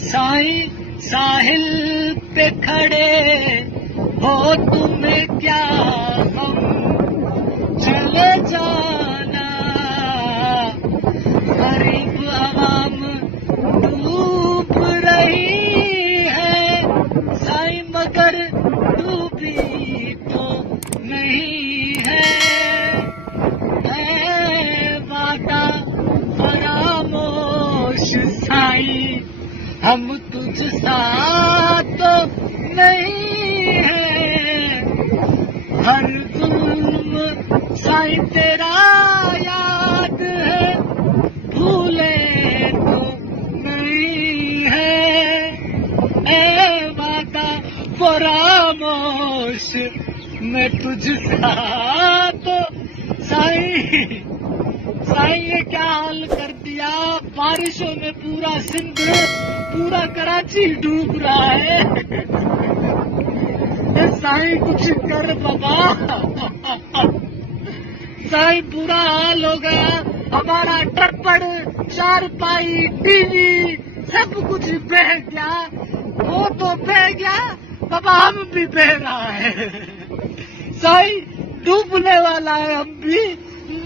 साईं साहिल पे खड़े हो तुम्हें क्या गम, चले जाना गरीब आवाम डूब रही है, साईं मगर डूबी तो नहीं है, वादा फरामोश साईं हम तुझ सा तो नहीं है, हर जुल्म साईं तेरा याद है, भूले तो नहीं है, ए वादा फरामोश मैं तुझ सा तो साईं। साईं ये क्या हाल कर दिया, बारिशों में पूरा सिंध पूरा कराची डूब रहा है, साईं कुछ कर बाबा। साईं बुरा हाल हो गया, हमारा ट्रपड़ चारपाई टीवी सब कुछ बह गया, वो तो बह गया बाबा, हम भी बह रहा है, साईं डूबने वाला है, हम भी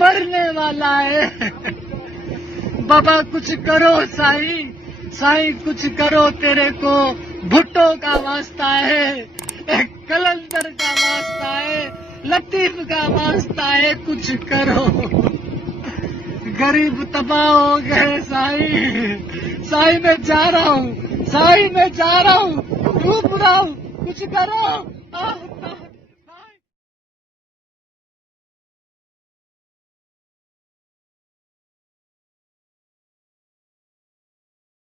मरने वाला है, बाबा कुछ करो साईं, साईं कुछ करो, तेरे को भुट्टो का वास्ता है, कलंदर का वास्ता है, लतीफ का वास्ता है, कुछ करो, गरीब तबाह हो गए साईं, साईं मैं जा रहा हूँ, साईं मैं जा रहा हूँ, डूब रहा हूँ, कुछ करो।